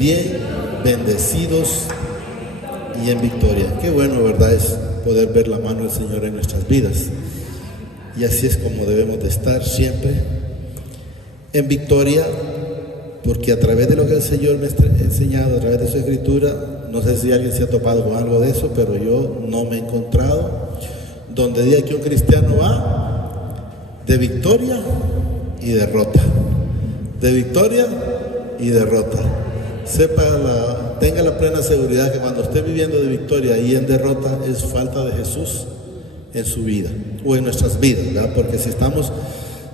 bien, bendecidos y en victoria. Qué bueno, ¿verdad? Es poder ver la mano del Señor en nuestras vidas. Y así es como debemos de estar siempre, en victoria, porque a través de lo que el Señor me ha enseñado, a través de su escritura, no sé si alguien se ha topado con algo de eso, pero yo no me he encontrado donde diga que un cristiano va de victoria y derrota, de victoria y derrota. Tenga la plena seguridad que cuando esté viviendo de victoria y en derrota es falta de Jesús en su vida o en nuestras vidas, ¿verdad? Porque si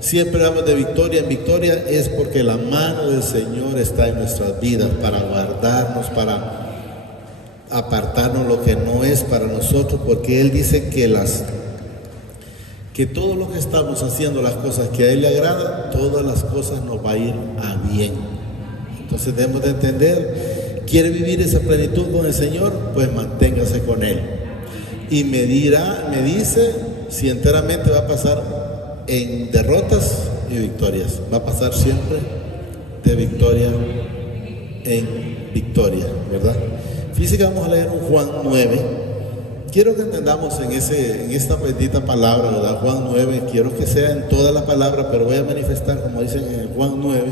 siempre vamos de victoria en victoria, es porque la mano del Señor está en nuestras vidas para guardarnos, para apartarnos lo que no es para nosotros, porque Él dice que todo lo que estamos haciendo, las cosas que a Él le agradan, todas las cosas nos va a ir a bien. Entonces debemos de entender, ¿quiere vivir esa plenitud con el Señor? Pues manténgase con Él. Y me dice si enteramente va a pasar en derrotas y victorias. Va a pasar siempre de victoria en victoria, ¿verdad? Fíjense que vamos a leer un Juan 9. Quiero que entendamos en esta bendita palabra, ¿verdad? Juan 9, quiero que sea en toda la palabra, pero voy a manifestar, como dicen en el Juan 9,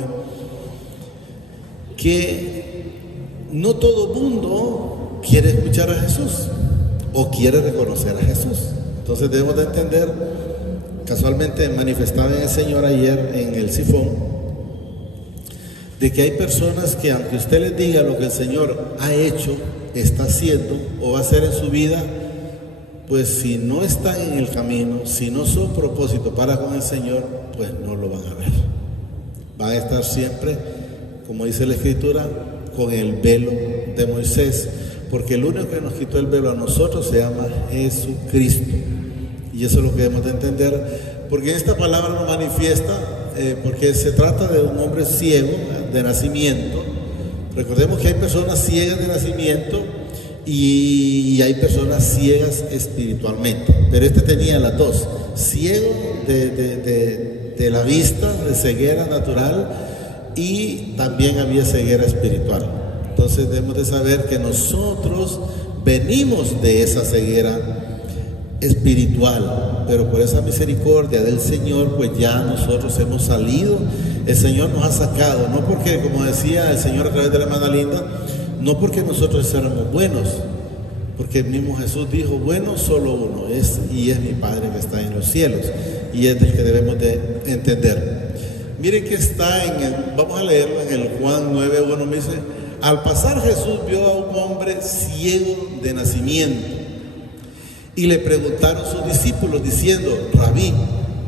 que no todo mundo quiere escuchar a Jesús o quiere reconocer a Jesús. Entonces debemos de entender, casualmente manifestaba en el Señor ayer en el sifón, de que hay personas que aunque usted les diga lo que el Señor ha hecho, está haciendo o va a hacer en su vida, pues si no están en el camino, si no son propósito para con el Señor, pues no lo van a ver. Van a estar siempre, como dice la Escritura, con el velo de Moisés, porque el único que nos quitó el velo a nosotros se llama Jesucristo. Y eso es lo que debemos de entender, porque esta palabra nos manifiesta, porque se trata de un hombre ciego de nacimiento. Recordemos que hay personas ciegas de nacimiento y hay personas ciegas espiritualmente, pero este tenía las dos: ciego de la vista, de ceguera natural, y también había ceguera espiritual. Entonces debemos de saber que nosotros venimos de esa ceguera espiritual, pero por esa misericordia del Señor, pues ya nosotros hemos salido. El Señor nos ha sacado, no porque, como decía el Señor a través de la hermana Linda, no porque nosotros éramos buenos, porque el mismo Jesús dijo: bueno, solo uno es, y es mi Padre que está en los cielos, y es del que debemos de entender. Miren que está vamos a leerlo en el Juan 9:1, me dice: al pasar Jesús vio a un hombre ciego de nacimiento, y le preguntaron sus discípulos diciendo: Rabí,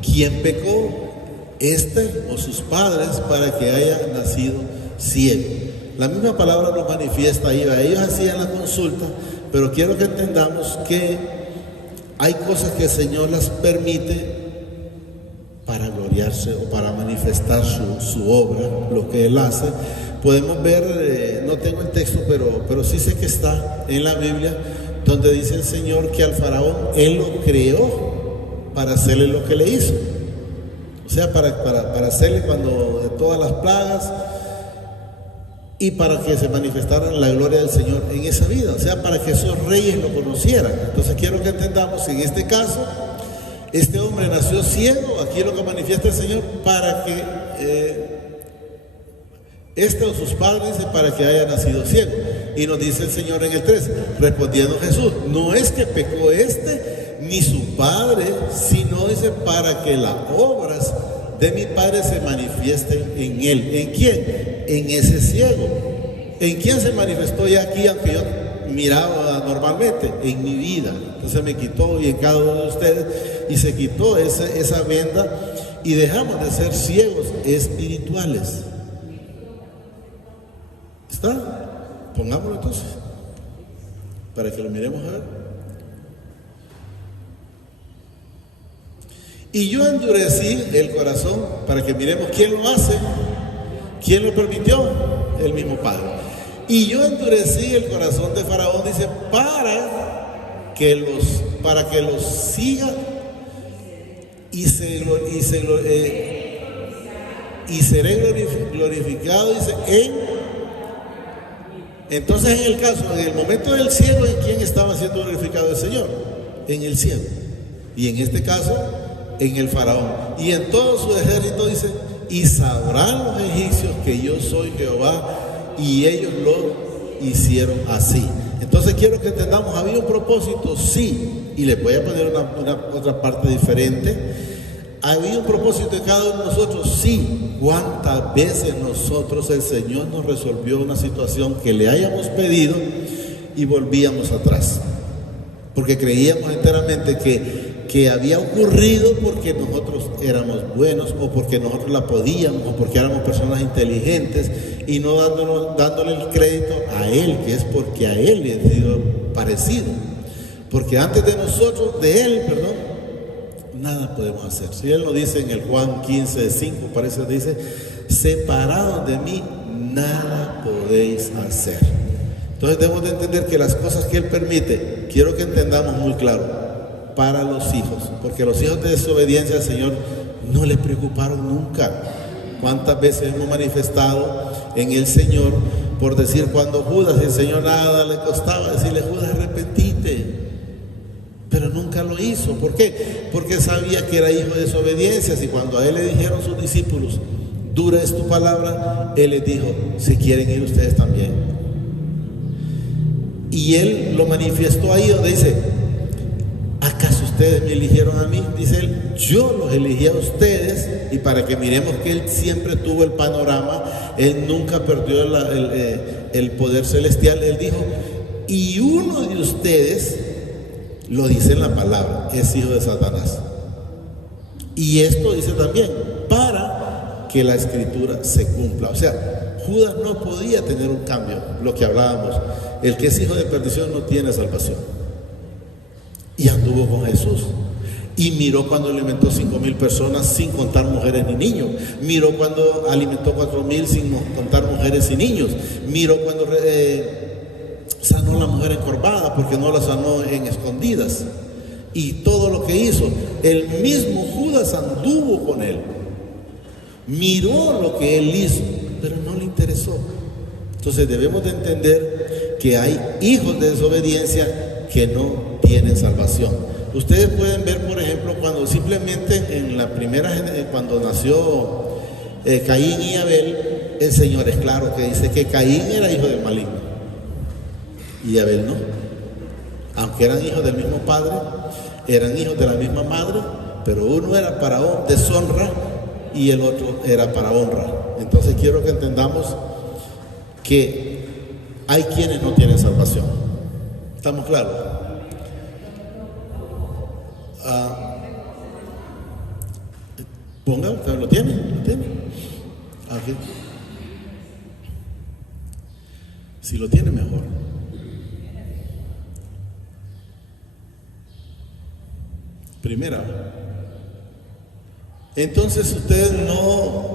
¿quién pecó, este o sus padres, para que haya nacido ciego? La misma palabra nos manifiesta ahí. Ellos hacían la consulta, pero quiero que entendamos que hay cosas que el Señor las permite para gloriarse o para manifestar su obra, lo que Él hace. Podemos ver, no tengo el texto, pero sí sé que está en la Biblia, donde dice el Señor que al faraón Él lo creó para hacerle lo que le hizo. O sea, para hacerle cuando de todas las plagas, y para que se manifestara la gloria del Señor en esa vida, o sea, para que esos reyes lo conocieran. Entonces quiero que entendamos, en este caso, este hombre nació ciego, aquí lo que manifiesta el Señor, para que este o sus padres, para que haya nacido ciego. Y nos dice el Señor en el 3, respondiendo Jesús: no es que pecó ni su padre, sino dice para que las obras de mi Padre se manifiesten en él. ¿En quién? En ese ciego. ¿En quién se manifestó ya aquí, aunque yo miraba normalmente? En mi vida. Entonces me quitó, y en cada uno de ustedes, y se quitó esa venda, y dejamos de ser ciegos espirituales. ¿Está? Pongámoslo entonces, para que lo miremos a ver. Y yo endurecí el corazón, para que miremos quién lo hace, quién lo permitió, el mismo Padre. Y yo endurecí el corazón de Faraón, dice, para que los siga y seré glorificado, dice, Entonces, en el momento del ciego, ¿en quién estaba siendo glorificado el Señor? En el cielo. Y en este caso, en el faraón. Y en todo su ejército dice, y sabrán los egipcios que yo soy Jehová, y ellos lo hicieron así. Entonces quiero que entendamos, había un propósito, sí, y les voy a poner otra parte diferente. Había un propósito de cada uno de nosotros, sí. ¿Cuántas veces nosotros, el Señor nos resolvió una situación que le hayamos pedido y volvíamos atrás? Porque creíamos enteramente que había ocurrido porque nosotros éramos buenos, o porque nosotros la podíamos, o porque éramos personas inteligentes, y no dándole el crédito a Él, que es porque a Él le ha sido parecido. Porque antes de nosotros, de Él, nada podemos hacer. Si Él lo dice en el Juan 15:5, parece que dice, separados de mí, nada podéis hacer. Entonces debemos de entender que las cosas que Él permite, quiero que entendamos muy claro, para los hijos, porque los hijos de desobediencia al Señor no le preocuparon nunca. ¿Cuántas veces hemos manifestado en el Señor por decir, cuando Judas, el Señor nada le costaba decirle, Judas, arrepentite? Pero nunca lo hizo. ¿Por qué? Porque sabía que era hijo de desobediencia. Y cuando a Él le dijeron sus discípulos, dura es tu palabra, Él les dijo, si quieren ir ustedes también. Y Él lo manifestó ahí donde dice, ¿acaso ustedes me eligieron a mí? Dice Él, yo los elegí a ustedes, y para que miremos que Él siempre tuvo el panorama, Él nunca perdió el poder celestial. Él dijo, y uno de ustedes, lo dice en la palabra, es hijo de Satanás. Y esto dice también, para que la escritura se cumpla. O sea, Judas no podía tener un cambio, lo que hablábamos. El que es hijo de perdición no tiene salvación. Y anduvo con Jesús. Y miró cuando alimentó 5,000 personas sin contar mujeres ni niños. Miró cuando alimentó 4,000 sin contar mujeres y niños. Miró cuando sanó a la mujer encorvada, porque no la sanó en escondidas. Y todo lo que hizo, el mismo Judas anduvo con Él. Miró lo que Él hizo, pero no le interesó. Entonces debemos de entender que hay hijos de desobediencia que no tienen salvación. Ustedes pueden ver, por ejemplo, cuando simplemente en la primera, cuando nació Caín y Abel, el Señor es claro que dice que Caín era hijo del maligno y Abel no. Aunque eran hijos del mismo padre, eran hijos de la misma madre, pero uno era para deshonra y el otro era para honra. Entonces quiero que entendamos que hay quienes no tienen salvación. ¿Estamos claros? Ponga, ¿usted lo tiene? ¿Lo tiene? Aquí. Si lo tiene, mejor. Primera. Entonces usted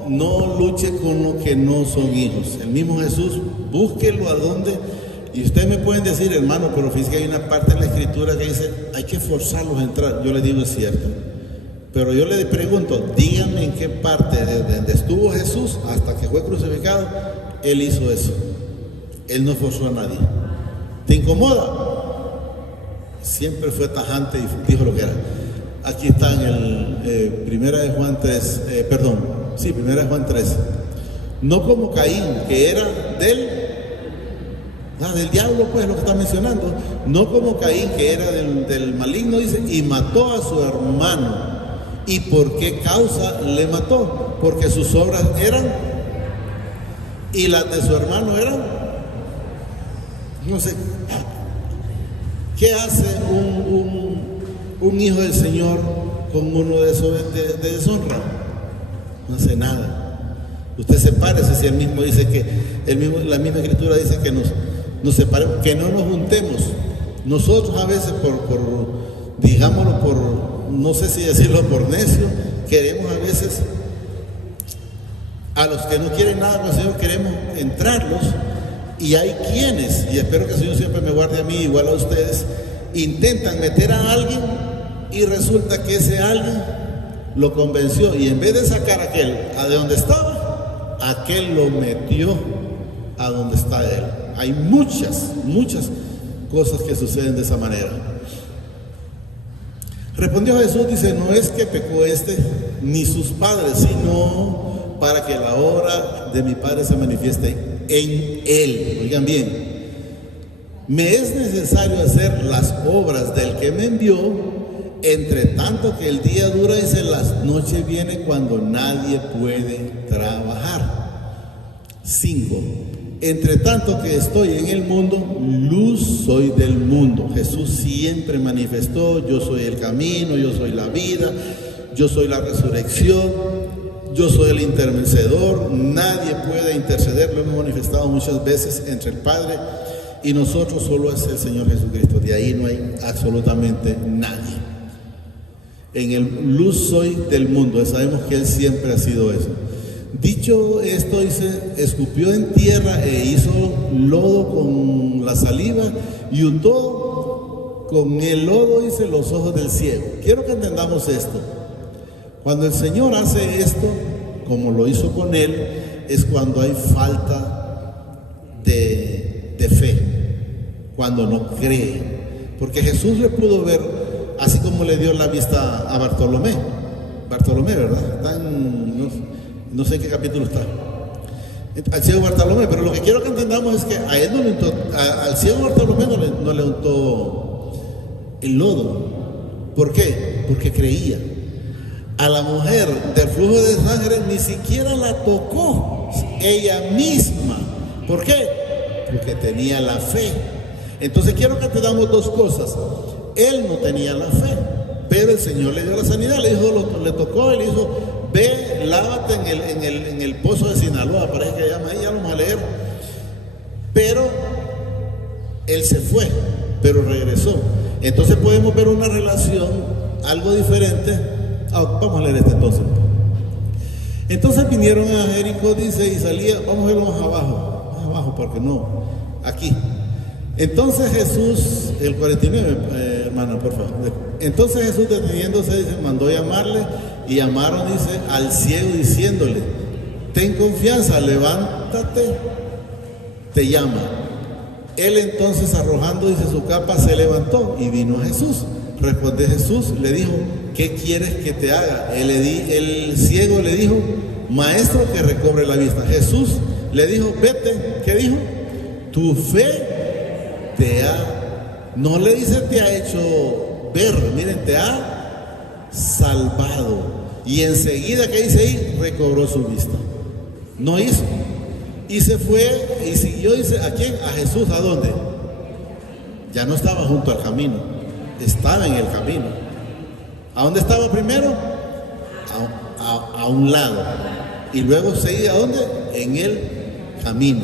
no luche con lo que no son hijos. El mismo Jesús, búsquelo a donde. Y ustedes me pueden decir, hermano, pero fíjese que hay una parte en la escritura que dice, hay que forzarlos a entrar. Yo le digo, es cierto. Pero yo le pregunto, díganme en qué parte, desde donde estuvo Jesús hasta que fue crucificado, Él hizo eso. Él no forzó a nadie. ¿Te incomoda? Siempre fue tajante y dijo lo que era. Aquí está en el Primera de Juan 3, Primera de Juan 3. No como Caín, que era del diablo, pues lo que está mencionando. No como Caín, que era del maligno, dice, y mató a su hermano. ¿Y por qué causa le mató? Porque sus obras eran, y las de su hermano eran, no sé. ¿Qué hace un hijo del Señor con uno de deshonra? No hace nada. Usted sepárese, si él mismo dice que la misma escritura dice que nos separemos, que no nos juntemos. Nosotros a veces digámoslo no sé si decirlo por necio, queremos a veces a los que no quieren nada con el Señor, queremos entrarlos. Y hay quienes, y espero que el Señor siempre me guarde a mí igual a ustedes, intentan meter a alguien y resulta que ese alguien lo convenció, y en vez de sacar a aquel a de donde estaba, aquel lo metió a donde está él. Hay muchas cosas que suceden de esa manera. Respondió Jesús, dice, no es que pecó ni sus padres, sino para que la obra de mi Padre se manifieste en él. Oigan bien, me es necesario hacer las obras del que me envió, entre tanto que el día dura, dice, las noches viene cuando nadie puede trabajar. 5. Entre tanto que estoy en el mundo, luz soy del mundo. Jesús siempre manifestó, yo soy el camino, yo soy la vida, yo soy la resurrección, yo soy el intercedor. Nadie puede interceder, lo hemos manifestado muchas veces, entre el Padre y nosotros. Solo es el Señor Jesucristo. De ahí no hay absolutamente nadie. En el luz soy del mundo, sabemos que Él siempre ha sido eso. Dicho esto, dice, escupió en tierra e hizo lodo con la saliva y untó con el lodo, dice, los ojos del ciego. Quiero que entendamos esto. Cuando el Señor hace esto, como lo hizo con él, es cuando hay falta de fe, cuando no cree. Porque Jesús le pudo ver, así como le dio la vista a Bartolomé, ¿verdad? Está en, no sé en qué capítulo está, al ciego Bartolomé, pero lo que quiero que entendamos es que a él no le untó, al ciego Bartolomé no le untó el lodo. ¿Por qué? Porque creía. A la mujer del flujo de sangre ni siquiera la tocó ella misma. ¿Por qué? Porque tenía la fe. Entonces quiero que entendamos dos cosas. Él no tenía la fe, pero el Señor le dio la sanidad, le tocó, le dijo, ve, lávate en el pozo de Sinaloa, parece que llama ahí, ya lo vamos a leer. Pero él se fue, pero regresó. Entonces podemos ver una relación algo diferente. Vamos a leer entonces. Entonces vinieron a Jericó, dice, y salía, vamos a verlo más abajo, porque no, aquí. Entonces Jesús, el 49, hermana, por favor. Entonces Jesús, deteniéndose, dice, mandó llamarle, y llamaron, dice, al ciego diciéndole, ten confianza, levántate, te llama. Él entonces, arrojando, dice, su capa, se levantó y vino a Jesús. Respondió Jesús, le dijo, ¿qué quieres que te haga? El ciego le dijo, maestro, que recobre la vista. Jesús le dijo, vete. ¿Qué dijo? Tu fe te ha, no le dice te ha hecho ver, miren, te ha salvado. Y enseguida, ¿qué dice ahí? Recobró su vista. No hizo. Y se fue y siguió, dice, ¿a quién? A Jesús. ¿A dónde? Ya no estaba junto al camino, estaba en el camino. ¿A dónde estaba primero? A un lado. Y luego seguía, ¿a dónde? En el camino.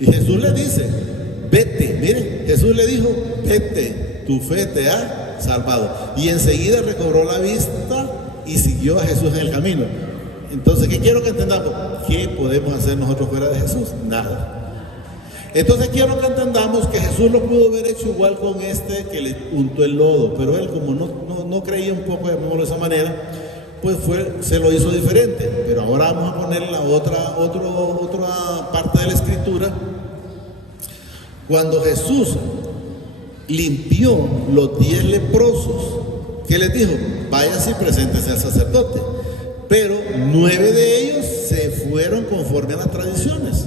Y Jesús le dice, vete. Miren, Jesús le dijo, vete, tu fe te ha salvado. Y enseguida recobró la vista y siguió a Jesús en el camino. Entonces, ¿qué quiero que entendamos? ¿Qué podemos hacer nosotros fuera de Jesús? Nada. Entonces quiero que entendamos que Jesús lo pudo haber hecho igual con que le untó el lodo, pero él, como no creía un poco, llamémoslo de esa manera, pues se lo hizo diferente. Pero ahora vamos a poner la otra parte de la escritura. Cuando Jesús limpió los 10 leprosos, ¿qué les dijo? Váyase y preséntese al sacerdote. Pero 9 de ellos se fueron conforme a las tradiciones.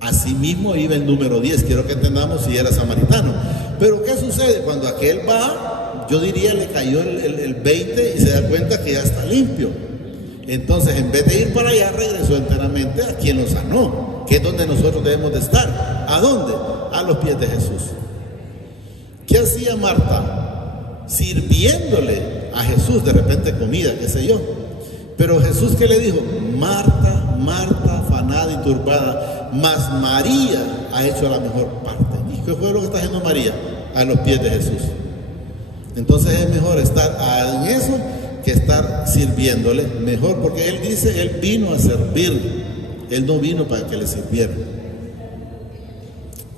Asimismo iba el número 10, quiero que entendamos, si era samaritano. Pero ¿qué sucede? Cuando aquel va, yo diría, le cayó el 20 y se da cuenta que ya está limpio. Entonces, en vez de ir para allá, regresó enteramente a quien lo sanó, que es donde nosotros debemos de estar. ¿A dónde? A los pies de Jesús. ¿Qué hacía Marta? Sirviéndole a Jesús, de repente comida, qué sé yo. Pero Jesús, ¿qué le dijo? Marta, Marta, afanada y turbada, mas María ha hecho la mejor parte. ¿Y qué fue lo que está haciendo María? A los pies de Jesús. Entonces es mejor estar en eso que estar sirviéndole. Mejor, porque él dice, él vino a servir. Él no vino para que le sirvieran.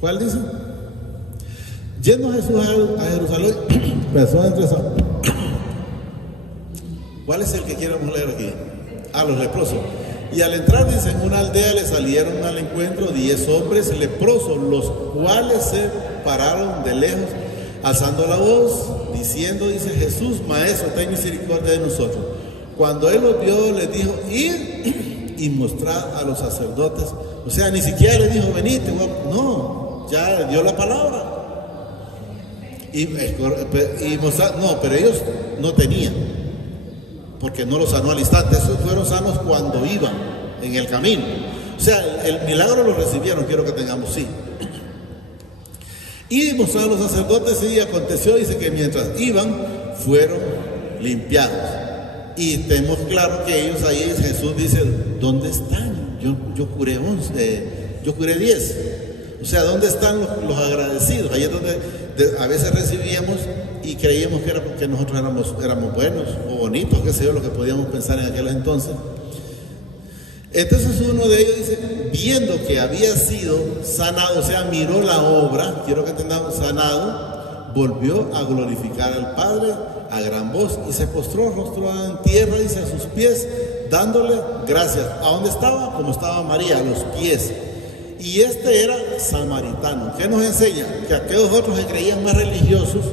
¿Cuál dice? Yendo Jesús a Jerusalén, ¿cuál es el que queremos leer aquí? Los leprosos. Y al entrar, dice, en una aldea le salieron al encuentro 10 hombres leprosos, los cuales se pararon de lejos, alzando la voz, diciendo, dice, Jesús, Maestro, ten misericordia de nosotros. Cuando él los vio, les dijo, id y mostrad a los sacerdotes. O sea, ni siquiera les dijo, venid, no, ya dio la palabra. Y mostrad, no, pero ellos no tenían, porque no los sanó al instante. Esos fueron sanos cuando iban en el camino. O sea, el milagro lo recibieron, quiero que tengamos, sí. Y mostraron a los sacerdotes, y aconteció, dice, que mientras iban, fueron limpiados. Y tenemos claro que ellos ahí, Jesús dice, ¿dónde están? Yo curé 11, yo curé 10. O sea, ¿dónde están los agradecidos? Ahí es donde a veces recibíamos y creíamos que era porque nosotros éramos buenos o bonitos, qué sé yo, lo que podíamos pensar en aquel entonces. Entonces uno de ellos dice, viendo que había sido sanado, o sea, miró la obra, quiero que entendamos, sanado, volvió a glorificar al Padre a gran voz y se postró rostro en tierra, dice, a sus pies, dándole gracias. ¿A dónde estaba? Como estaba María, a los pies. Y este era samaritano. ¿Qué nos enseña? Que aquellos otros se creían más religiosos,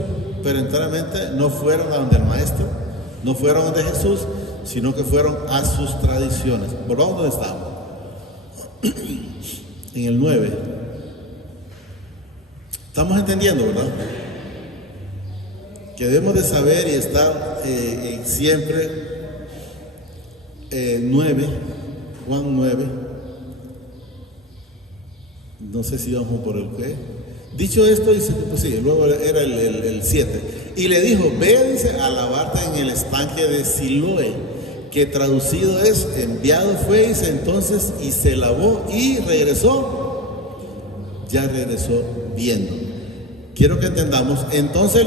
pero enteramente no fueron a donde el Maestro, no fueron a donde Jesús, sino que fueron a sus tradiciones. Volvamos donde estábamos. En el 9. Estamos entendiendo, ¿verdad? Que debemos de saber y estar siempre 9, Juan 9. No sé si vamos por el qué. Dicho esto, dice, pues sí, luego era el 7. Y le dijo, ve, dice, a lavarte en el estanque de Siloé, que traducido es, enviado fue, dice, entonces, y se lavó y regresó, ya regresó viendo. Quiero que entendamos, entonces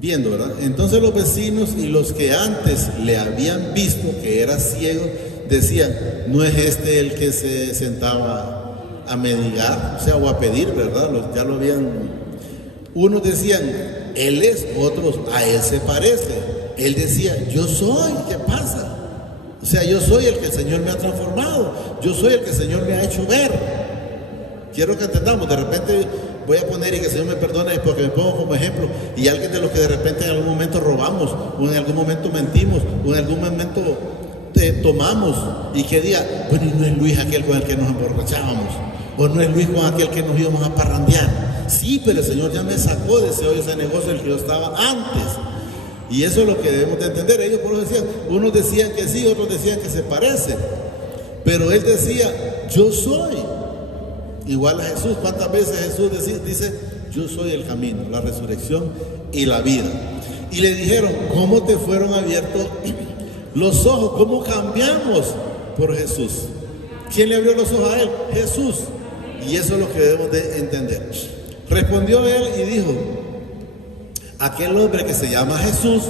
viendo, ¿verdad? Entonces los vecinos y los que antes le habían visto que era ciego, decían, ¿no es este el que se sentaba a mendigar, o sea, o a pedir, ¿verdad? Ya lo habían. Unos decían, él es, otros, a él se parece. Él decía, yo soy, ¿qué pasa? O sea, yo soy el que el Señor me ha transformado, yo soy el que el Señor me ha hecho ver. Quiero que entendamos, de repente voy a poner, y que el Señor me perdone porque me pongo como ejemplo, y alguien de los que de repente en algún momento robamos, o en algún momento mentimos, o en algún momento tomamos, y que diga, bueno, y no es Luis aquel con el que nos emborrachábamos, o no es Luis con aquel que nos íbamos a parrandear. Sí, pero el Señor ya me sacó de ese negocio en el que yo estaba antes. Y eso es lo que debemos de entender. Ellos por eso decían, unos decían que sí, otros decían que se parece, pero él decía, yo soy. Igual a Jesús, ¿cuántas veces Jesús dice, yo soy el camino, la resurrección y la vida? Y le dijeron, ¿cómo te fueron abiertos los ojos? ¿Cómo cambiamos por Jesús? ¿Quién le abrió los ojos a él? Jesús. Y eso es lo que debemos de entender. Respondió él y dijo, aquel hombre que se llama Jesús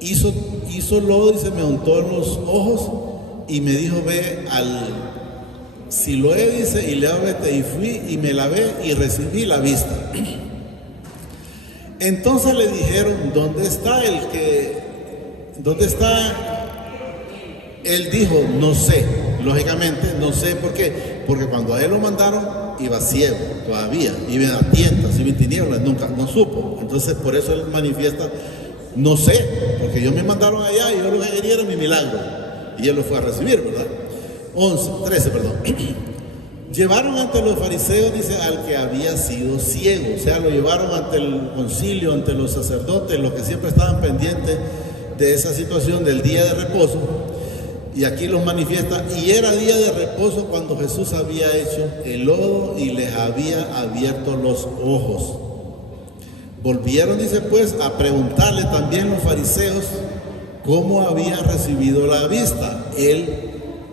hizo lodo y se me untó en los ojos y me dijo, ve al Siloé, dice, y lávate, y fui y me lavé y recibí la vista. Entonces le dijeron, ¿dónde está? Él dijo, no sé. Lógicamente, no sé por qué. Porque cuando a él lo mandaron, iba ciego todavía, iba a tientas, iba en tinieblas, nunca, no supo. Entonces, por eso él manifiesta, no sé, porque ellos me mandaron allá y yo lo que quería era mi milagro. Y él lo fue a recibir, ¿verdad? 13, perdón. Llevaron ante los fariseos, dice, al que había sido ciego. O sea, lo llevaron ante el concilio, ante los sacerdotes, los que siempre estaban pendientes de esa situación del día de reposo. Y aquí los manifiesta, y era día de reposo cuando Jesús había hecho el lodo y les había abierto los ojos. Volvieron, dice pues, a preguntarle también los fariseos cómo había recibido la vista. Él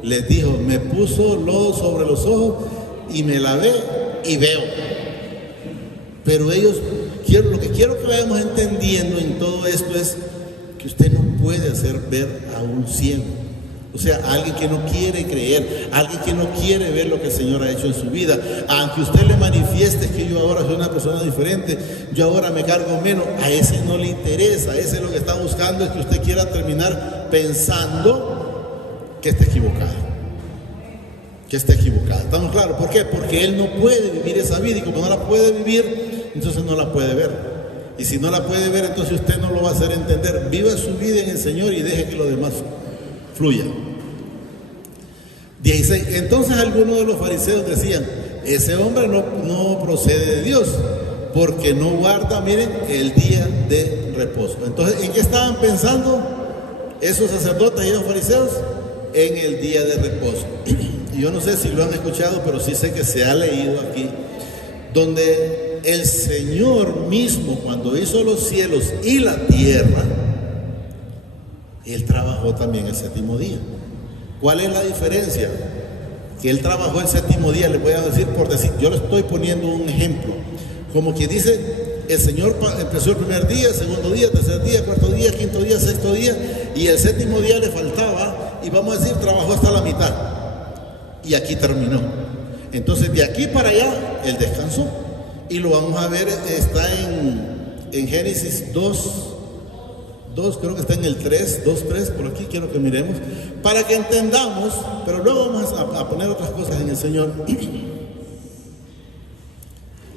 les dijo, me puso lodo sobre los ojos y me lavé y veo. Pero ellos, lo que quiero que vayamos entendiendo en todo esto es que usted no puede hacer ver a un ciego. O sea, alguien que no quiere creer, alguien que no quiere ver lo que el Señor ha hecho en su vida. Aunque usted le manifieste que yo ahora soy una persona diferente, yo ahora me cargo menos, a ese no le interesa. A ese lo que está buscando es que usted quiera terminar pensando que esté equivocada. Que esté equivocada. ¿Estamos claros? ¿Por qué? Porque él no puede vivir esa vida, y como no la puede vivir, entonces no la puede ver. Y si no la puede ver, entonces usted no lo va a hacer entender. Viva su vida en el Señor y deje que lo demás fluya. 16. Entonces algunos de los fariseos decían: ese hombre no procede de Dios, porque no guarda, miren, el día de reposo. Entonces, ¿en qué estaban pensando esos sacerdotes y esos fariseos? En el día de reposo. Y yo no sé si lo han escuchado, pero sí sé que se ha leído aquí, donde el Señor mismo, cuando hizo los cielos y la tierra, Él trabajó también el séptimo día. ¿Cuál es la diferencia? Que Él trabajó el séptimo día, les voy a decir por decir, yo le estoy poniendo un ejemplo, como que dice, el Señor empezó el primer día, segundo día, tercer día, cuarto día, quinto día, sexto día, y el séptimo día le faltaba, y vamos a decir, trabajó hasta la mitad, y aquí terminó. Entonces de aquí para allá, Él descansó, y lo vamos a ver, está en Génesis 2, creo que está en el 3, 2:3, por aquí quiero que miremos, para que entendamos, pero luego vamos a poner otras cosas en el Señor.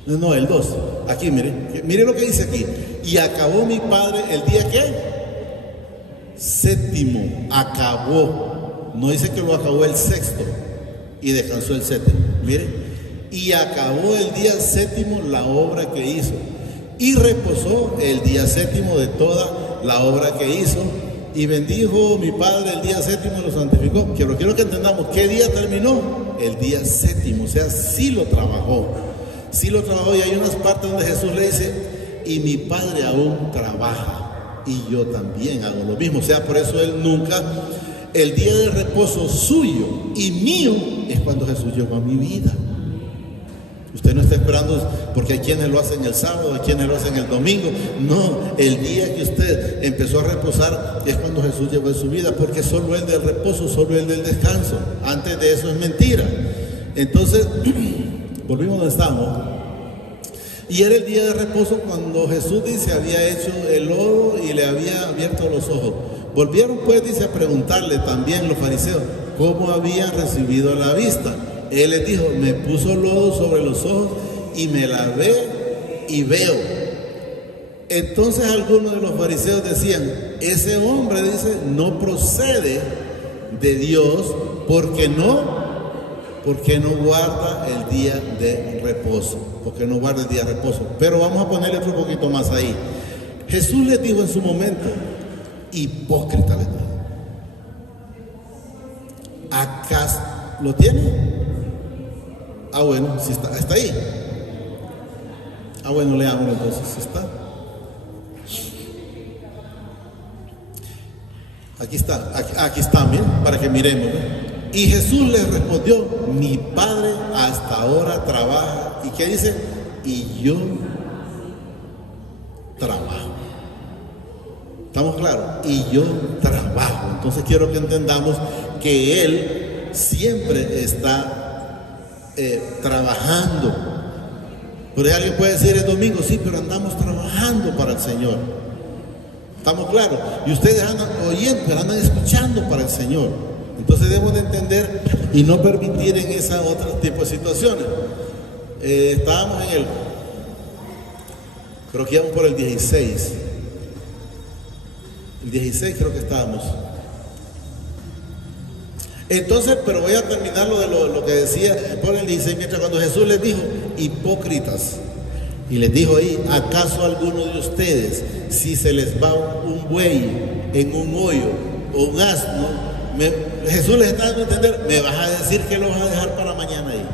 No, el 2, aquí mire lo que dice aquí. Y acabó mi padre el día ¿qué? Séptimo, acabó, no dice que lo acabó el sexto y descansó el séptimo, mire, y acabó el día séptimo la obra que hizo, y reposó el día séptimo de toda la obra que hizo, y bendijo mi padre el día séptimo y lo santificó. Quiero que entendamos, ¿qué día terminó? El día séptimo, o sea, sí lo trabajó, y hay unas partes donde Jesús le dice, y mi padre aún trabaja, y yo también hago lo mismo, o sea, por eso él nunca, el día de reposo suyo y mío es cuando Jesús llegó a mi vida. Usted no está esperando, porque hay quienes lo hacen el sábado, hay quienes lo hacen el domingo. No, el día que usted empezó a reposar es cuando Jesús llegó en su vida, porque solo Él del reposo, solo Él del descanso. Antes de eso es mentira. Entonces, volvimos donde estábamos. Y era el día de reposo cuando Jesús, dice, había hecho el lodo y le había abierto los ojos. Volvieron pues, dice, a preguntarle también los fariseos cómo habían recibido la vista. Él les dijo, me puso lodo sobre los ojos y me lavé y veo. Entonces algunos de los fariseos decían, ese hombre, dice, no procede de Dios porque no guarda el día de reposo. Pero vamos a ponerle otro poquito más ahí. Jesús les dijo en su momento, hipócrita les dijo. ¿Acaso lo tiene? Ah, bueno, si está ahí. Ah, bueno, leámoslo entonces, si está. Aquí está, miren, para que miremos, ¿no? Y Jesús les respondió, mi Padre hasta ahora trabaja. ¿Y qué dice? Y yo trabajo. ¿Estamos claros? Y yo trabajo. Entonces quiero que entendamos que Él siempre está trabajando. Por ahí alguien puede decir, es domingo, sí, pero andamos trabajando para el Señor. ¿Estamos claros? Y ustedes andan oyendo, pero andan escuchando para el Señor. Entonces debemos de entender y no permitir en esa otro tipo de situaciones. Estábamos creo que íbamos por el 16. El 16 creo que estábamos. Entonces, pero voy a terminar lo que decía por el 16, mientras cuando Jesús les dijo, hipócritas, y les dijo ahí, ¿acaso alguno de ustedes, si se les va un buey en un hoyo o un asno, Jesús les está dando a entender, me vas a decir que lo vas a dejar para mañana ahí?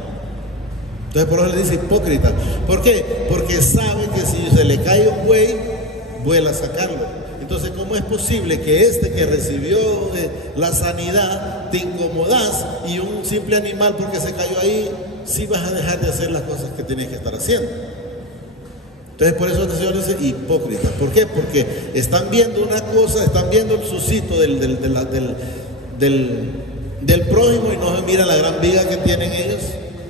Entonces por eso le dice hipócrita. ¿Por qué? Porque sabe que si se le cae un buey, vuela a sacarlo. Entonces, ¿cómo es posible que que recibió la sanidad, te incomodas y un simple animal porque se cayó ahí, sí vas a dejar de hacer las cosas que tienes que estar haciendo? Entonces, por eso el Señor dice hipócrita. ¿Por qué? Porque están viendo una cosa, están viendo el suscito del prójimo y no miran la gran viga que tienen ellos.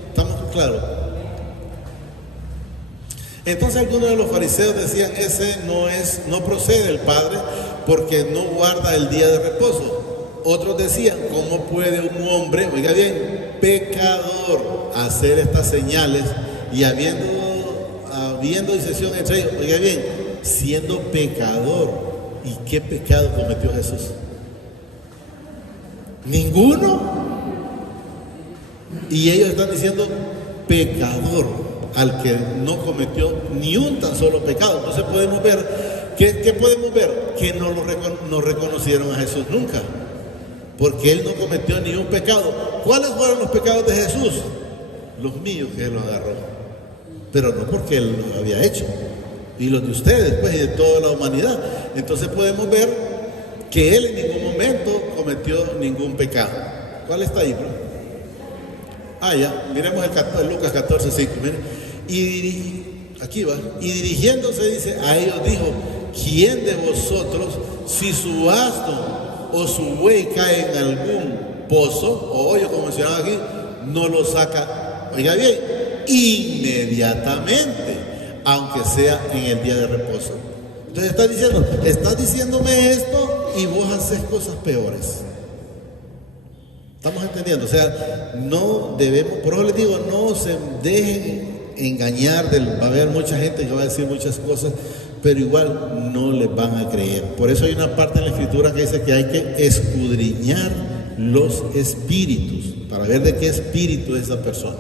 ¿Estamos claros? Entonces algunos de los fariseos decían, ese no procede del Padre porque no guarda el día de reposo. Otros decían, ¿cómo puede un hombre, oiga bien, pecador, hacer estas señales y habiendo disección entre ellos? Oiga bien, siendo pecador. ¿Y qué pecado cometió Jesús? Ninguno. Y ellos están diciendo pecador al que no cometió ni un tan solo pecado. Entonces podemos ver, ¿qué podemos ver? Que no reconocieron a Jesús nunca, porque Él no cometió ni un pecado. ¿Cuáles fueron los pecados de Jesús? Los míos, que Él los agarró, pero no porque Él los había hecho, y los de ustedes, pues, y de toda la humanidad. Entonces podemos ver que Él en ningún momento cometió ningún pecado. ¿Cuál está ahí, bro? Ya, miremos el Lucas 14:5, miren. Y aquí va, y dirigiéndose, dice, a ellos dijo, ¿quién de vosotros, si su asno o su buey cae en algún pozo o hoyo, como mencionaba aquí, no lo saca, oiga bien, inmediatamente, aunque sea en el día de reposo? Entonces estás diciéndome esto y vos haces cosas peores. ¿Estamos entendiendo? O sea, no debemos, por eso les digo, no se dejen engañar, va a haber mucha gente que va a decir muchas cosas, pero igual no les van a creer. Por eso hay una parte en la Escritura que dice que hay que escudriñar los espíritus, para ver de qué espíritu es esa persona.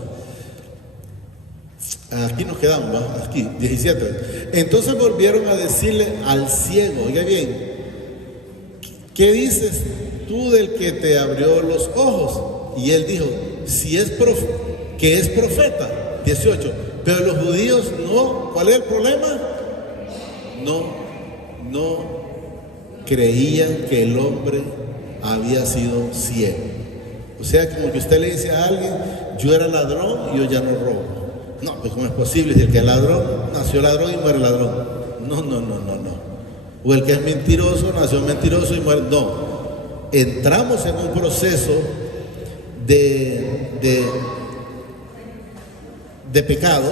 Aquí nos quedamos, ¿va? Aquí, 17. Entonces volvieron a decirle al ciego, oiga bien, ¿qué dices tú del que te abrió los ojos? Y él dijo, si es que es profeta. 18. Pero los judíos no. ¿Cuál es el problema? No creían que el hombre había sido ciego. O sea, como que usted le dice a alguien, yo era ladrón y yo ya no robo. No, pues ¿cómo es posible? Si el que es ladrón, nació ladrón y muere ladrón. No. O el que es mentiroso, nació mentiroso y muere. No. Entramos en un proceso de pecado,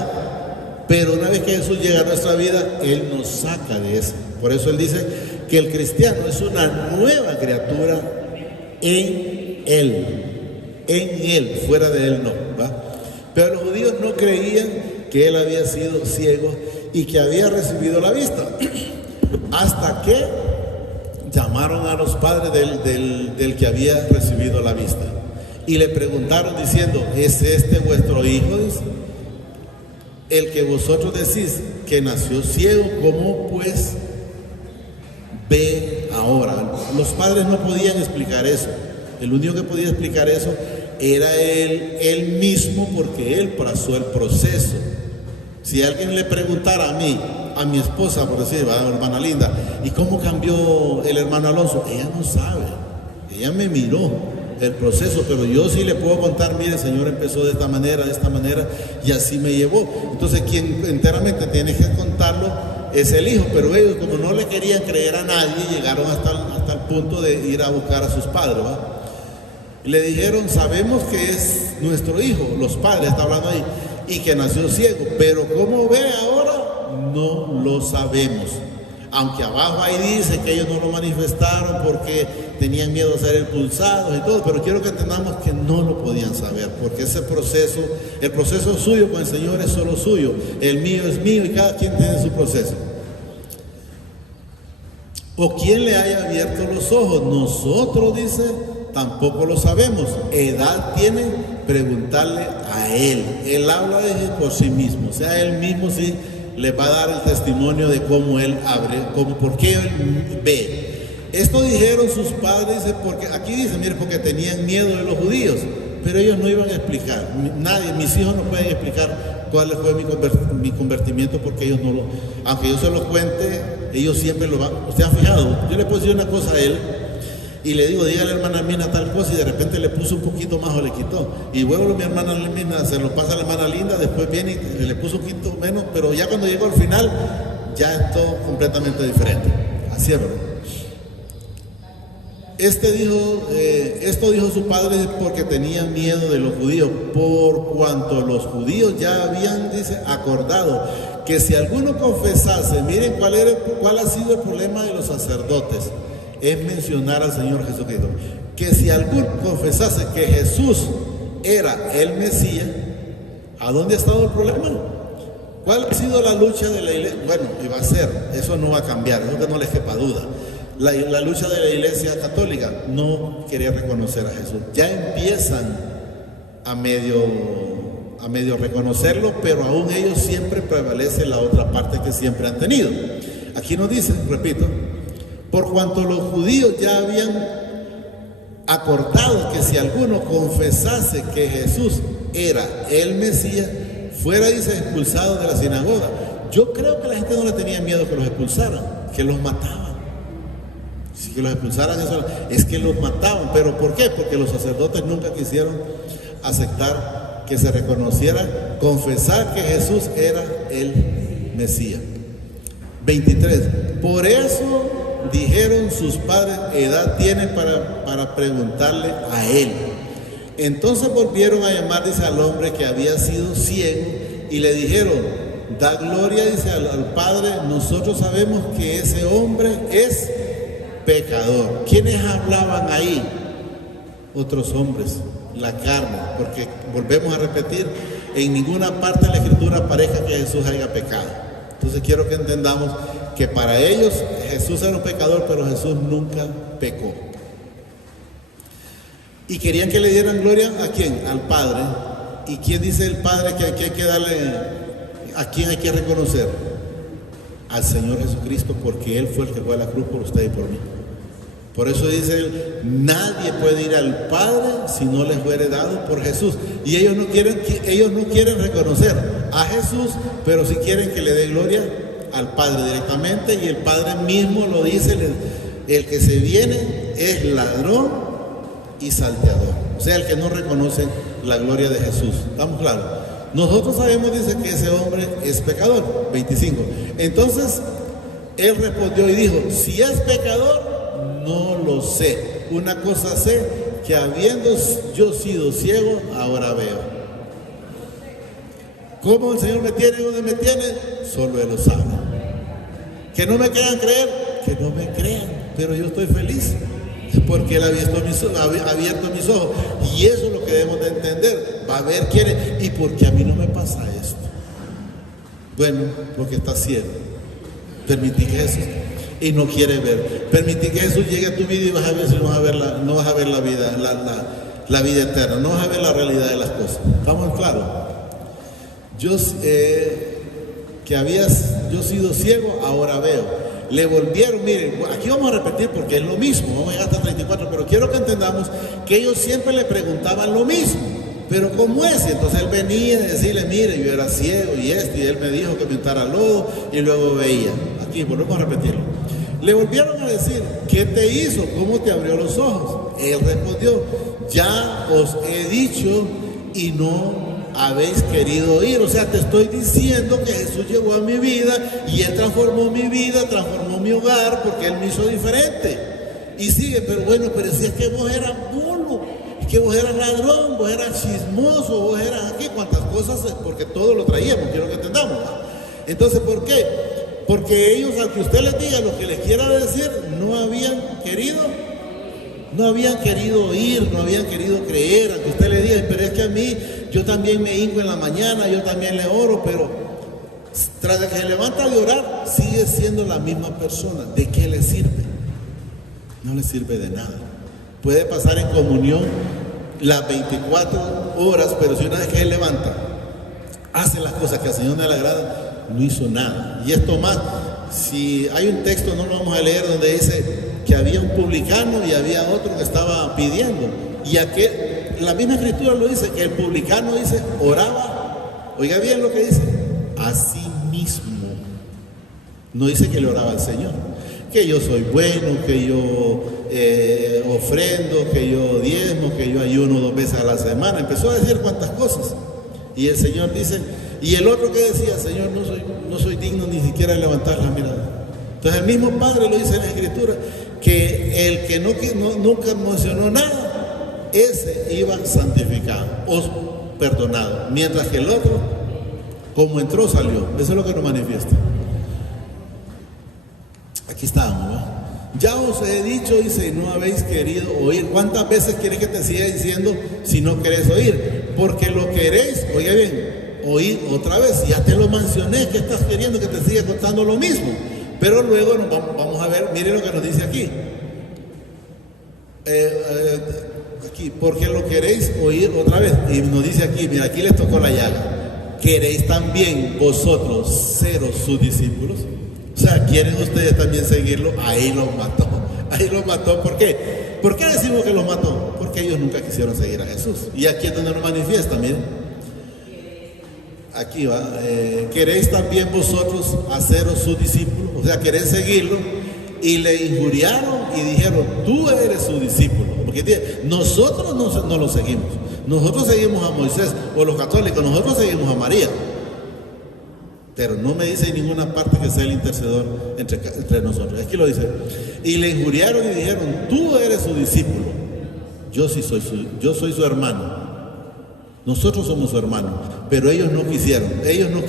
pero una vez que Jesús llega a nuestra vida, Él nos saca de eso. Por eso Él dice que el cristiano es una nueva criatura en Él, fuera de Él no, ¿va? Pero los judíos no creían que Él había sido ciego y que había recibido la vista, hasta que llamaron a los padres del que había recibido la vista y le preguntaron diciendo, ¿es este vuestro hijo? Dice, el que vosotros decís que nació ciego, ¿cómo pues ve ahora? Los padres no podían explicar eso. El único que podía explicar eso era él mismo, porque él pasó el proceso. Si alguien le preguntara a mi esposa, por decir, a la hermana Linda, ¿y cómo cambió el hermano Alonso? Ella no sabe, ella me miró el proceso, pero yo sí le puedo contar, mire, el Señor empezó de esta manera, y así me llevó. Entonces quien enteramente tiene que contarlo es el hijo, pero ellos, como no le querían creer a nadie, llegaron hasta el punto de ir a buscar a sus padres, ¿va? Y le dijeron, sabemos que es nuestro hijo, los padres, está hablando ahí, y que nació ciego, pero ¿cómo ve ahora? No lo sabemos. Aunque abajo ahí dice que ellos no lo manifestaron porque tenían miedo de ser expulsados y todo, pero quiero que entendamos que no lo podían saber, porque ese proceso, el proceso suyo con el Señor es solo suyo, el mío es mío y cada quien tiene su proceso. O quien le haya abierto los ojos, nosotros, dice, tampoco lo sabemos. Edad tiene preguntarle a Él. Él habla de por sí mismo, o sea, Él mismo sí le va a dar el testimonio de cómo Él abre, por qué Él ve. Esto dijeron sus padres, porque aquí dice, mire, porque tenían miedo de los judíos, pero ellos no iban a explicar. Nadie, mis hijos no pueden explicar cuál fue mi convertimiento, porque ellos no lo, aunque yo se los cuente, ellos siempre lo van. ¿Usted ha fijado? Yo le puedo decir una cosa a él y le digo, dígale a la hermana Mina tal cosa, y de repente le puso un poquito más o le quitó, y luego mi hermana Mina se lo pasa a la hermana Linda, después viene y le puso un poquito menos, pero ya cuando llegó al final ya es todo completamente diferente. Así es, ¿verdad? Esto dijo su padre porque tenía miedo de los judíos, por cuanto los judíos ya habían, dice, acordado que si alguno confesase, miren cuál ha sido el problema de los sacerdotes, es mencionar al Señor Jesucristo. que si alguno confesase que Jesús era el Mesías, ¿a dónde ha estado el problema? ¿Cuál ha sido la lucha de la iglesia? Bueno, y va a ser, eso no va a cambiar, eso que no les quepa duda. La lucha de la iglesia católica no quería reconocer a Jesús. Ya empiezan a medio reconocerlo, pero aún ellos siempre prevalece la otra parte que siempre han tenido. Aquí nos dice, repito, por cuanto los judíos ya habían acordado que si alguno confesase que Jesús era el Mesías, fuera, dice, expulsado de la sinagoga. Yo creo que la gente no le tenía miedo que los expulsaran, que los mataban. Si que los expulsaran, eso es que los mataban. ¿Pero por qué? Porque los sacerdotes nunca quisieron aceptar que se reconociera, confesar que Jesús era el Mesías. 23. Por eso dijeron sus padres, edad tiene para preguntarle a él. Entonces volvieron a llamar, dice, al hombre que había sido ciego y le dijeron, da gloria, dice, al Padre, nosotros sabemos que ese hombre es pecador. ¿Quiénes hablaban ahí? Otros hombres, la carne, porque volvemos a repetir, en ninguna parte de la Escritura aparezca que Jesús haya pecado. Entonces quiero que entendamos que para ellos Jesús era un pecador, pero Jesús nunca pecó. Y querían que le dieran gloria ¿a quién? Al Padre. ¿Y quién dice el Padre que hay que darle? ¿A quién hay que reconocer? Al Señor Jesucristo, porque Él fue el que fue a la cruz por usted y por mí. Por eso dice él, nadie puede ir al Padre si no les fuere dado por Jesús. Y ellos no quieren reconocer a Jesús, pero sí quieren que le dé gloria al Padre directamente, y el Padre mismo lo dice, el que se viene es ladrón y salteador. O sea, el que no reconoce la gloria de Jesús. ¿Estamos claros? Nosotros sabemos, dice, que ese hombre es pecador. 25. Entonces, él respondió y dijo, si es pecador, no lo sé. Una cosa sé, que habiendo yo sido ciego, ahora veo. ¿Cómo el Señor me tiene y dónde me tiene? Solo Él lo sabe. Que no me quieran creer, que no me crean, pero yo estoy feliz porque Él ha abierto mis ojos, y eso es lo que debemos de entender. Va a ver quién es, y porque a mí no me pasa esto. Bueno, porque está ciego. Permití que Jesús, y no quiere ver. Permití que Jesús llegue a tu vida y vas a ver si no vas a ver la vida, la vida eterna, no vas a ver la realidad de las cosas. ¿Estamos claros? Yo sido ciego, ahora veo. Le volvieron, miren, aquí vamos a repetir porque es lo mismo, vamos a llegar hasta 34, pero quiero que entendamos que ellos siempre le preguntaban lo mismo, pero ¿cómo es? Entonces él venía a decirle, mire, yo era ciego y él me dijo que me untara lodo, y luego veía. Aquí volvemos a repetirlo. Le volvieron a decir, ¿qué te hizo? ¿Cómo te abrió los ojos? Él respondió, ya os he dicho y no habéis querido oír. O sea, te estoy diciendo que Jesús llegó a mi vida y Él transformó mi vida, transformó mi hogar, porque Él me hizo diferente. Y sigue, pero bueno, pero si es que vos eras bolo, es que vos eras ladrón, vos eras chismoso, vos eras aquí, cuantas cosas, porque todo lo traíamos, quiero que entendamos. Entonces, ¿por qué? Porque ellos, al que usted les diga lo que les quiera decir, no habían querido oír, no habían querido creer, aunque usted le diga, pero es que a mí, yo también me hinco en la mañana, yo también le oro, pero tras de que se levanta de orar, sigue siendo la misma persona. ¿De qué le sirve? No le sirve de nada. Puede pasar en comunión las 24 horas, pero si una vez que se levanta, hace las cosas que al Señor no le agrada, no hizo nada. Y esto más, si hay un texto, no lo vamos a leer, donde dice que había un publicano y había otro que estaba pidiendo, y la misma Escritura lo dice, que el publicano dice, oraba, oiga bien lo que dice, a sí mismo. No dice que le oraba al Señor, que yo soy bueno, que yo ofrendo, que yo diezmo, que yo ayuno 2 veces a la semana. Empezó a decir cuantas cosas, y el Señor dice, y el otro que decía, Señor, no soy digno ni siquiera de levantar la mirada. Entonces el mismo Padre lo dice en la Escritura, que el que nunca mencionó nada, ese iba santificado o perdonado, mientras que el otro, como entró, salió. Eso es lo que nos manifiesta. Aquí estábamos, ¿no? Ya os he dicho, dice, y no habéis querido oír. ¿Cuántas veces quieres que te siga diciendo si no querés oír? Porque lo queréis, oiga bien, oír otra vez. Ya te lo mencioné, que estás queriendo que te siga contando lo mismo. Pero luego vamos a ver, mire lo que nos dice aquí. Aquí, porque lo queréis oír otra vez. Y nos dice aquí, mira, aquí les tocó la llaga. ¿Queréis también vosotros seros sus discípulos? O sea, ¿quieren ustedes también seguirlo? Ahí los mató. Ahí los mató. ¿Por qué? ¿Por qué decimos que los mató? Porque ellos nunca quisieron seguir a Jesús. Y aquí es donde lo manifiesta, miren. Aquí va. ¿Queréis también vosotros haceros sus discípulos? O sea, ¿queréis seguirlo? Y le injuriaron y dijeron, tú eres su discípulo. Porque nosotros no lo seguimos. Nosotros seguimos a Moisés, o los católicos, nosotros seguimos a María. Pero no me dice en ninguna parte que sea el intercedor entre nosotros. Aquí lo dice. Y le injuriaron y dijeron, tú eres su discípulo. Yo soy su hermano. Nosotros somos su hermano. Pero ellos no quisieron. Ellos no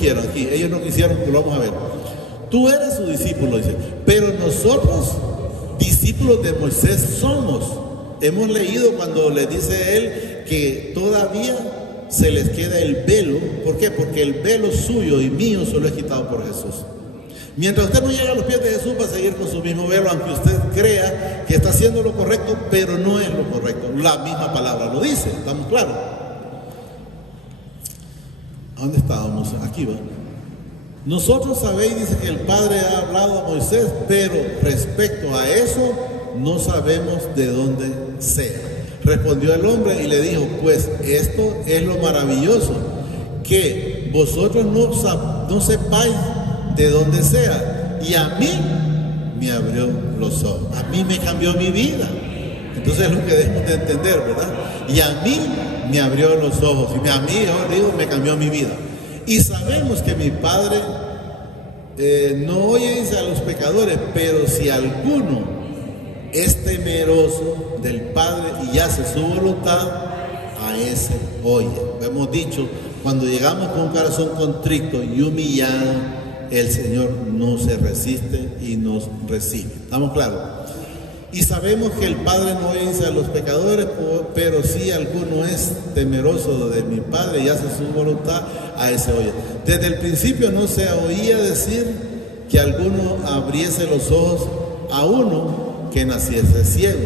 quisieron, lo vamos a ver. Tú eres su discípulo, dice. Pero nosotros, discípulos de Moisés, somos. Hemos leído cuando le dice él que todavía se les queda el velo. ¿Por qué? Porque el velo suyo y mío se lo he quitado por Jesús. Mientras usted no llega a los pies de Jesús, va a seguir con su mismo velo, aunque usted crea que está haciendo lo correcto, pero no es lo correcto. La misma palabra lo dice, ¿estamos claros? ¿A dónde estábamos? Aquí va. Nosotros sabéis, dice, que el Padre ha hablado a Moisés, pero respecto a eso no sabemos de dónde sea. Respondió el hombre y le dijo, pues esto es lo maravilloso, que vosotros no sepáis de dónde sea, y a mí me abrió los ojos, a mí me cambió mi vida. Entonces es lo que debemos de entender, ¿verdad? Y a mí me abrió los ojos, y a mí, yo digo, me cambió mi vida. Y sabemos que mi Padre no oye, dice, a los pecadores, pero si alguno es temeroso del Padre y hace su voluntad, a ese oye. Hemos dicho, cuando llegamos con un corazón contrito y humillado, el Señor no se resiste y nos recibe. ¿Estamos claros? Y sabemos que el Padre no oye a los pecadores, pero si alguno es temeroso de mi Padre y hace su voluntad, a ese oye. Desde el principio no se oía decir que alguno abriese los ojos a uno que naciese ciego.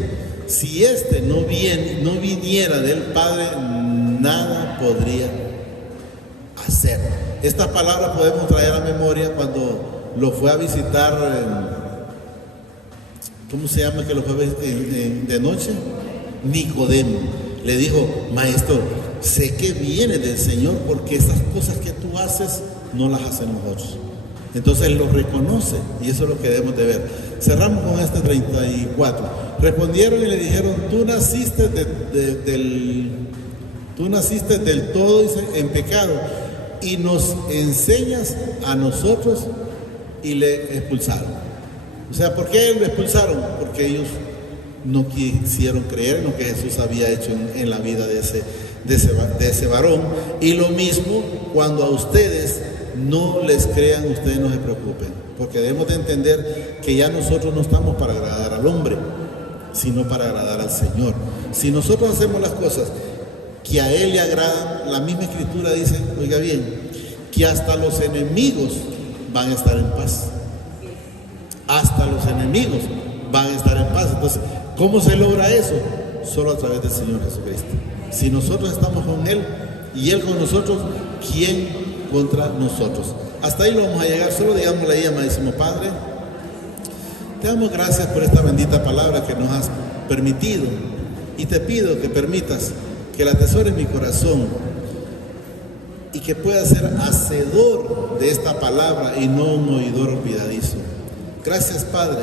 Si éste no viniera del Padre, nada podría hacer. Estas palabras podemos traer a memoria cuando lo fue a visitar, ¿cómo se llama que lo fue de noche? Nicodemo. Le dijo, maestro, sé que viene del Señor porque esas cosas que tú haces no las hacen nosotros. Entonces él lo reconoce y eso es lo que debemos de ver. Cerramos con este 34. Respondieron y le dijeron, tú naciste del todo, dice, en pecado, y nos enseñas a nosotros, y le expulsaron. O sea, ¿por qué lo expulsaron? Porque ellos no quisieron creer en lo que Jesús había hecho en la vida de ese varón. Y lo mismo cuando a ustedes no les crean, ustedes no se preocupen, porque debemos de entender que ya nosotros no estamos para agradar al hombre, sino para agradar al Señor. Si nosotros hacemos las cosas que a Él le agradan, la misma Escritura dice, oiga bien, que hasta los enemigos van a estar en paz. Hasta los enemigos van a estar en paz. Entonces, ¿cómo se logra eso? Solo a través del Señor Jesucristo. Si nosotros estamos con Él y Él con nosotros, ¿quién contra nosotros? Hasta ahí lo vamos a llegar. Solo digámosle ahí, amadísimo Padre, te damos gracias por esta bendita palabra que nos has permitido, y te pido que permitas que la atesore en mi corazón y que pueda ser hacedor de esta palabra y no un oidor olvidadizo. Gracias, Padre.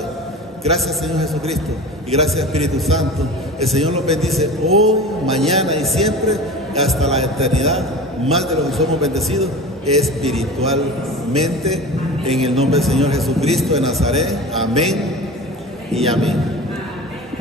Gracias, Señor Jesucristo. Y gracias, Espíritu Santo. El Señor los bendice hoy, mañana y siempre, hasta la eternidad, más de lo que somos bendecidos espiritualmente. En el nombre del Señor Jesucristo de Nazaret. Amén y amén.